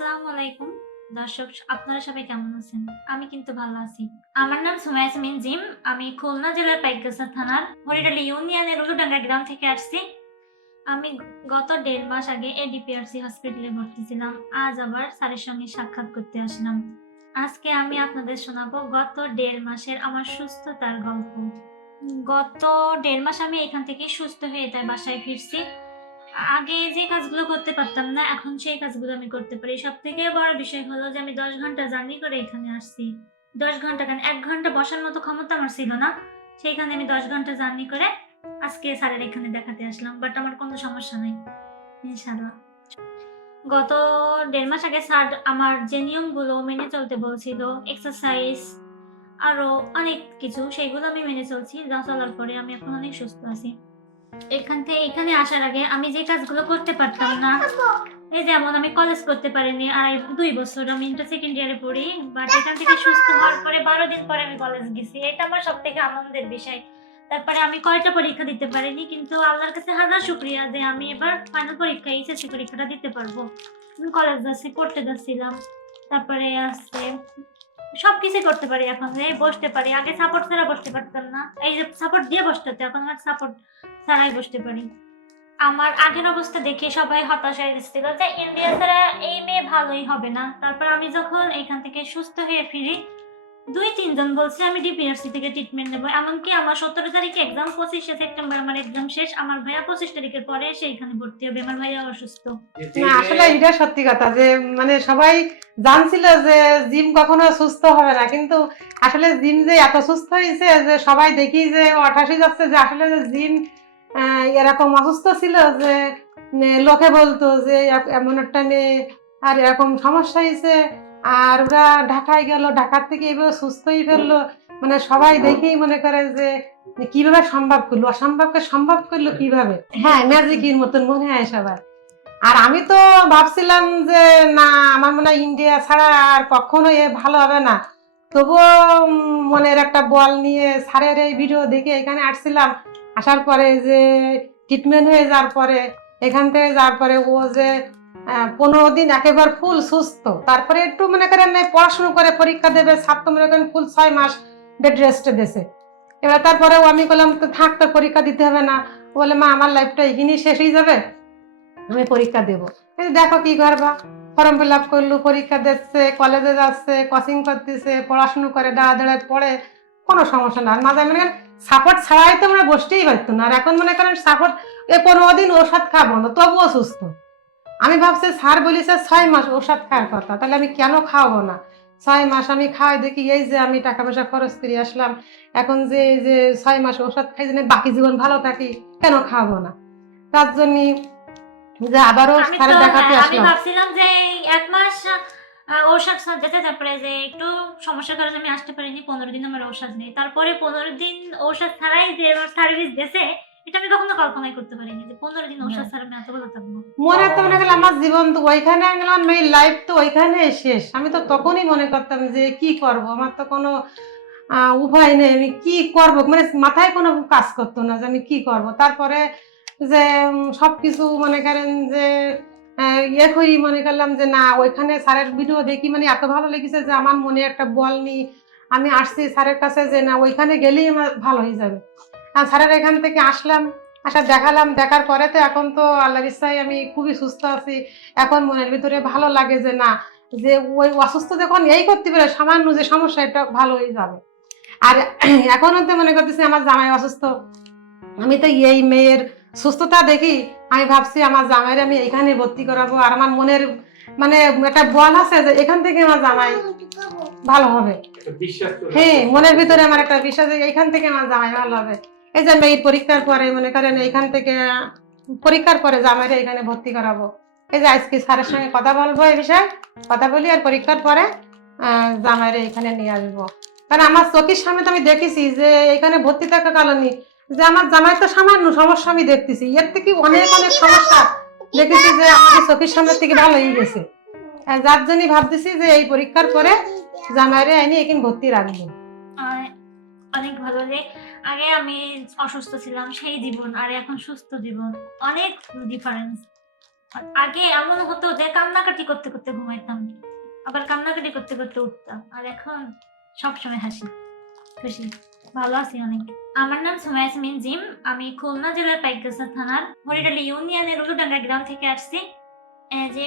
আসসালামু আলাইকুম। দর্শক, আপনারা সবাই কেমন আছেন? আমি কিন্তু ভালো আছি। আমার নাম সুমাইয়া ইয়াসমিন জিম। আমি খুলনা জেলার পাইকগাছা থানার হরিডালি ইউনিয়নের উলুডাঙ্গা গ্রাম থেকে আসছি। আমি গত দেড় মাস আগে এডিপিআরসি হসপিটালে ভর্তি ছিলাম। আজ আবার স্যারের সঙ্গে সাক্ষাৎ করতে আসলাম। আজকে আমি আপনাদের শোনাবো গত দেড় মাসের আমার সুস্থতার গল্প। গত দেড় মাস আমি এখান থেকে সুস্থ হয়ে তাই বাসায় ফিরছি। আগে যে কাজগুলো করতে পারতাম না, এখন সেই কাজগুলো আমি করতে পারি। সব থেকে বড় বিষয় হলো যে, আমি দশ ঘণ্টা জার্নি করে এখানে আসছি। দশ ঘণ্টা কেন? এক ঘণ্টা বসার মতো ক্ষমতা আমার ছিল না। সেইখানে আমি দশ ঘণ্টা জার্নি করে আজকে স্যারের এখানে দেখাতে আসলাম বাট আমার কোনো সমস্যা নেই ইনশাল্লাহ গত দেড় মাস আগে স্যার আমার যে নিয়মগুলো মেনে চলতে বলছিল এক্সারসাইজ আরও অনেক কিছু, সেইগুলো আমি মেনে চলছি। যা চলার পরে আমি এখন অনেক সুস্থ আছি। এখান থেকে এখানে আসার আগে আমি যে কাজগুলো করতে পারতাম না, এই যেমন আমি কলেজ করতে পারিনি, আড়াই, দুই বছর আমি ইন্টার সেকেন্ড ইয়ারে পড়ি বাট এখান থেকে সুস্থ হওয়ার পরে বারো দিন পরে আমি কলেজ গেছি। এটা আমার সব থেকে আনন্দের বিষয়। তারপরে আমি কয়টা পরীক্ষা দিতে পারিনি, কিন্তু আল্লাহর কাছে হাজার শুক্রিয়া যে আমি এবার ফাইনাল পরীক্ষা এইচএসসি পরীক্ষাটা দিতে পারব। আমি কলেজ যাচ্ছি, পড়তে যাচ্ছিলাম। তারপরে আসছে সব কিছু করতে পারি এখন, এই বসতে পারি। আগে সাপোর্ট ছাড়া বসতে পারতাম না। এই যে সাপোর্ট দিয়ে বসতে হতো, এখন আমার সাপোর্ট ছাড়াই বসতে পারি। আমার আগের অবস্থা দেখে সবাই হতাশ হয়ে গেছিল যে ইন্ডিয়া ছাড়া এই মেয়ে ভালোই হবে না। তারপর আমি যখন এখান থেকে সুস্থ হয়ে ফিরি, দুই, তিনজন বলছে আমি ডিপিআরসি থেকে ট্রিটমেন্ট নেব। এমনকি আমার সতেরো তারিখে এক্সাম পঁচিশে সেপ্টেম্বর আমার এক্সাম শেষ। আমার ভাইয়া পঁচিশ তারিখের পরে এসে এখানে ভর্তি হবে। আমার ভাইয়া অসুস্থ। আসলে এটা সত্যি কথা যে মানে সবাই জানছিল যে জিম কখনো সুস্থ হবে না। কিন্তু আসলে জিম যে এত সুস্থ হয়েছে যে সবাই দেখি যে আঠাশি যাচ্ছে যে আসলে জিম এরকম অসুস্থ ছিল যে লোকে বলতো যে এমন একটা মেয়ে, আর এরকম সমস্যা হয়েছে। আর ওরা ঢাকায় গেল, ঢাকার থেকে এভাবে সুস্থই ফেলল। মানে সবাই দেখেই মনে করে যে কীভাবে সম্ভব করল? অসম্ভবকে সম্ভব করল কীভাবে? হ্যাঁ ম্যাজিকের মতন মনে হয় সবার। আর আমি তো ভাবছিলাম যে, না, আমার মনে হয় ইন্ডিয়া ছাড়া আর কখনো এ ভালো হবে না। তবুও মনের একটা বল নিয়ে স্যারের এই ভিডিও দেখে এখানে আসছিলাম। আসার পরে যে ট্রিটমেন্ট হয়ে যাওয়ার পরে, এখান থেকে যাওয়ার পরে ও যে পনেরো দিন একেবারে ফুল সুস্থ। তারপরে একটু মনে করেন পড়াশুনো করে পরীক্ষা দেবে, ছাত্র মনে করেন ফুল ছয় মাস বেড রেস্টে দেছে এবার তারপরেও আমি বললাম থাক তো পরীক্ষা দিতে হবে না। বলে, মা, আমার লাইফটা এখানেই শেষ হয়ে যাবে, আমি পরীক্ষা দেবো। দেখো কি করবা। ফর্ম ফিল আপ করল, পরীক্ষা দিচ্ছে কলেজে যাচ্ছে কোচিং করতেছে, পড়াশুনো করে দাঁড়া দাঁড়ায় পড়ে, কোনো সমস্যা না। আর মাঝে মনে করেন সাপোর্ট ছাড়াই তো আমরা বসতেই পারতো না। আর এখন মনে করেন সাপোর্ট এ পনেরো দিন ওষুধ খাব না তবুও সুস্থ আমি ভাবছি স্যার বলিছে ছয় মাস ওষুধ খাওয়ার কথা তাহলে আমি কেন খাওয়াবো না? ছয় মাস আমি খাওয়াই দেখি এই যে আমি টাকা পয়সা খরচ করে আসলাম এখন যে এই যে ছয় মাস ওষুধ খাই জন্য বাকি জীবন ভালো থাকি কেন খাওয়াবো না? তার জন্য যে আবারও স্যারের দেখাতে আমি আসলাম। ভাবছিলাম যে এক মাস ঔষধ যেতে তারপরে যে একটু সমস্যার কারণে আমি আসতে পারিনি পনেরো দিন আমার ঔষধ নেই। তারপরে পনেরো দিন ঔষধ ছাড়াই যে সার্ভিস দিয়েছে এটা আমি কখনো কল্পনাই করতে পারিনি যে পনেরো দিন ঔষধ ছাড়া আমি এত ভালো থাকব। মনে তো মনে করলাম আমার জীবন তো ওইখানে গেলাম মেয়ের লাইফ তো ওইখানে শেষ। আমি তো তখনই মনে করতাম যে কি করব আমার তো কোনো আহ, উপায় নেই। আমি কি করব? মানে মাথায় কোনো কাজ করতো না যে আমি কি করব। তারপরে যে উম, সবকিছু মনে করেন যে আহ, ইয়ে মনে করলাম যে না ওইখানে স্যারের ভিডিও দেখি। মানে এত ভালো লেগেছে যে আমার মনে একটা বল নি আমি আসছি স্যারের কাছে যে না ওইখানে গেলেই আমার ভালো হয়ে যাবে। আর স্যারের এখান থেকে আসলাম আচ্ছা দেখালাম। দেখার পরে তো এখন তো আল্লাহ ইচ্ছায় আমি খুবই সুস্থ আছি। এখন মনের ভিতরে ভালো লাগে যে না যে ওই অসুস্থ যখন এই করতে পারে সামান্য যে সমস্যা এটা ভালো হয়ে যাবে। আর এখন তো মনে করতেছি আমার জামাই অসুস্থ। আমি তো এই মেয়ের সুস্থতা দেখি। আমি ভাবছি আমার জামাইয়ের আমি এখানে ভর্তি করাবো। আর আমার মনের মানে একটা বল আছে যে এখান থেকে আমার জামাই ভালো হবে। হ্যাঁ মনের ভিতরে আমার একটা বিশ্বাস এখান থেকে আমার জামাই ভালো হবে। এই যে মেয়ের পরীক্ষার পরে মনে করেন এখান থেকে পরীক্ষার পরে জামাইরে এখানে ভর্তি করাবো। এই যে আজকে স্যারের সঙ্গে কথা বলব এই বিষয়ে। কথা বলি আর পরীক্ষার পরে জামাইরে এখানে নিয়ে আসব। কারণ আমার চোখের সামনে তো আমি দেখেছি যে এখানে ভর্তি থাকা কারণে যে আমার জামাই তো সামান্য সমস্যা আমি দেখতেছি। এর থেকে অনেক অনেক সমস্যা দেখেছি যে আমাদের চোখের সামনে থেকে ভালো হয়ে গেছে। যার জন্য ভাবতেছি যে এই পরীক্ষার পরে জামাইরে আইনি এখানে ভর্তি রাখব। অনেক ভালো যে আগে আমি অসুস্থ ছিলাম, সেই জীবন, আর এখন সুস্থ জীবন, অনেক ডিফারেন্স আগে এমন হতো যে কান্নাকাটি করতে করতে ঘুমাইতাম, আবার কান্নাকাটি করতে করতে উঠতাম, আর এখন সবসময় হাসি, খুশি। ভালো আছি অনেক। আমার নাম সুমাইয়া ইয়াসমিন জিম। আমি খুলনা জেলার পাইকগাছা থানার হরিডালি ইউনিয়নের উলুডাঙ্গা গ্রাম থেকে আসছি। যে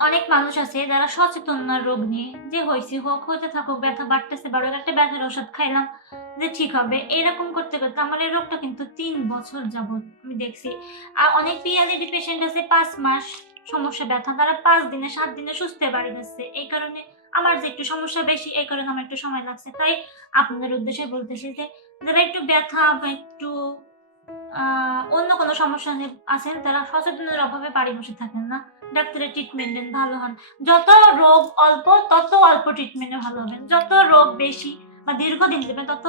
অনেক মানুষ আছে যারা সচেতন না রোগ নিয়ে। যে হয়েছে হোক হতে থাকুক, ব্যথা বাড়তেছে বারো একটা ব্যথার ওষুধ খাইলাম, যে ঠিক হবে। এরকম করতে করতে আমার এই রোগটা কিন্তু তিন বছর যাবত আমি দেখছি। আর অনেক পিএলএডি পেশেন্ট আছে পাঁচ মাস সমস্যা, ব্যথা। তারা পাঁচ দিনে, সাত দিনে সুস্থ বাড়ি যাচ্ছে। এই কারণে আমার যে একটু সমস্যা বেশি, এই কারণে আমার একটু সময় লাগছে। তাই আপনাদের উদ্দেশ্যে বলতেছি যে, যারা একটু ব্যথা বা একটু অন্য কোনো সমস্যা নিয়ে আছেন, তারা সচেতনের অভাবে বাড়ি বসে থাকেন না। ডাক্তারের ট্রিটমেন্ট নেন ভালো হন। যত রোগ অল্প, তত অল্প ট্রিটমেন্টে ভালো হবেন। যত রোগ বেশি বা দীর্ঘদিন দেবেন, তত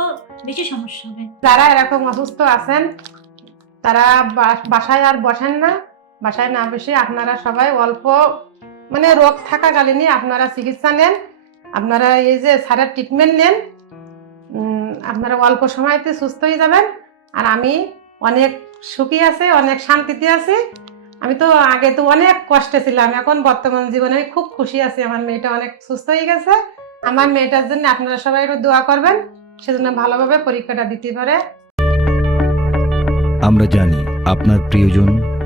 বেশি সমস্যা হবে। যারা এরকম অসুস্থ আছেন, তারা বাসায় আর বসেন না। বাসায় না বসে আপনারা সবাই অল্প মানে রোগ থাকাকালীনই আপনারা চিকিৎসা নেন, আপনারা এই যে স্যারের ট্রিটমেন্ট নেন আপনারা অল্প সময়তে সুস্থ হয়ে যাবেন। আর আমি অনেক সুখী আছে, অনেক শান্তিতে আছি। আমি তো আগে তো অনেক কষ্টে ছিলাম, এখন বর্তমান জীবনে আমি খুব খুশি আছি। আমার মেয়েটা অনেক সুস্থ হয়ে গেছে। আমার মেয়েটার জন্য আপনারা সবাই একটু দোয়া করবেন সেজন্য ভালোভাবে পরীক্ষাটা দিতে পারে। আমরা জানি আপনার প্রিয়জন